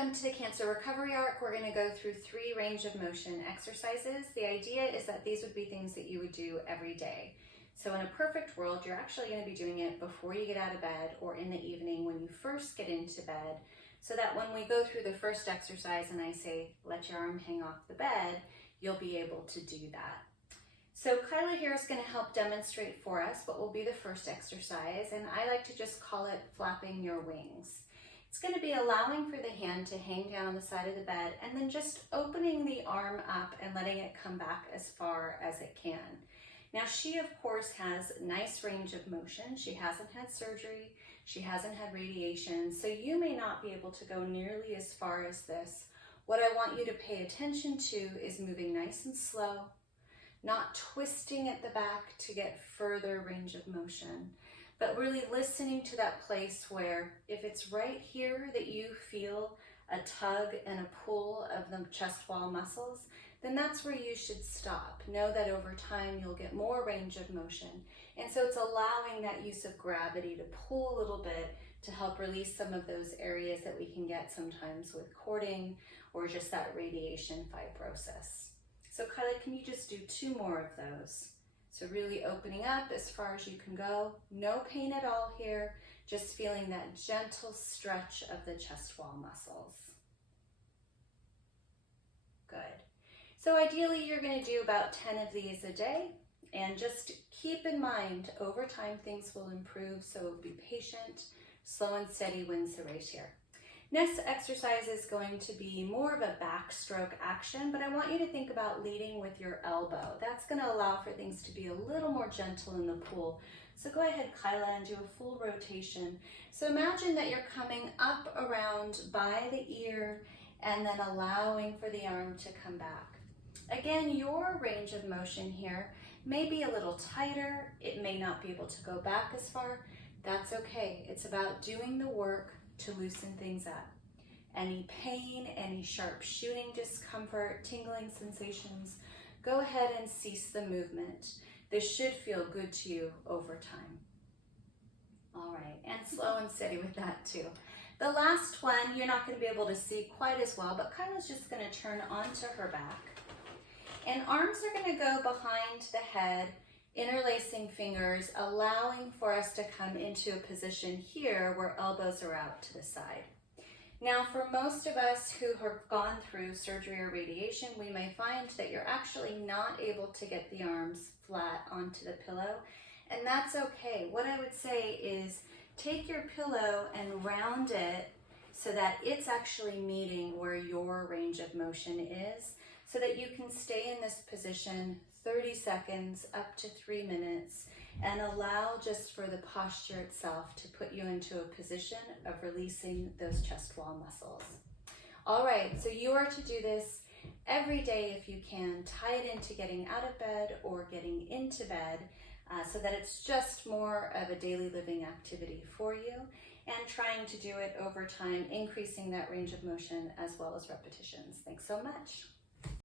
Welcome to the Cancer Recovery Arc. We're going to go through 3 range of motion exercises. The idea is that these would be things that you would do every day. So in a perfect world, you're actually going to be doing it before you get out of bed or in the evening when you first get into bed, so that when we go through the first exercise and I say, let your arm hang off the bed, you'll be able to do that. So Kyla here is going to help demonstrate for us what will be the first exercise, and I like to just call it flapping your wings. It's going to be allowing for the hand to hang down on the side of the bed and then just opening the arm up and letting it come back as far as it can. Now she of course has nice range of motion. She hasn't had surgery, she hasn't had radiation, so you may not be able to go nearly as far as this. What I want you to pay attention to is moving nice and slow, not twisting at the back to get further range of motion, but really listening to that place where if it's right here that you feel a tug and a pull of the chest wall muscles, then that's where you should stop. Know that over time you'll get more range of motion. And so it's allowing that use of gravity to pull a little bit to help release some of those areas that we can get sometimes with cording or just that radiation fibrosis. So Kyla, can you just do 2 more of those? So really opening up as far as you can go. No pain at all here, just feeling that gentle stretch of the chest wall muscles. Good. So ideally you're going to do about 10 of these a day, and just keep in mind over time things will improve, so be patient. Slow and steady wins the race here. Next exercise is going to be more of a backstroke action, but I want you to think about leading with your elbow. That's going to allow for things to be a little more gentle in the pool. So go ahead, Kyla, and do a full rotation. So imagine that you're coming up around by the ear and then allowing for the arm to come back. Again, your range of motion here may be a little tighter. It may not be able to go back as far. That's okay. It's about doing the work to loosen things up. Any pain, any sharp shooting discomfort, tingling sensations, go ahead and cease the movement. This should feel good to you over time. All right, and slow and steady with that too. The last one, you're not going to be able to see quite as well, but Kyla's just going to turn onto her back. And arms are going to go behind the head, interlacing fingers, allowing for us to come into a position here where elbows are out to the side. Now, for most of us who have gone through surgery or radiation, we may find that you're actually not able to get the arms flat onto the pillow, and that's okay. What I would say is take your pillow and round it so that it's actually meeting where your range of motion is, so that you can stay in this position 30 seconds up to 3 minutes and allow just for the posture itself to put you into a position of releasing those chest wall muscles. All right, so you are to do this every day if you can. Tie it into getting out of bed or getting into bed so that it's just more of a daily living activity for you, and trying to do it over time, increasing that range of motion as well as repetitions. Thanks so much.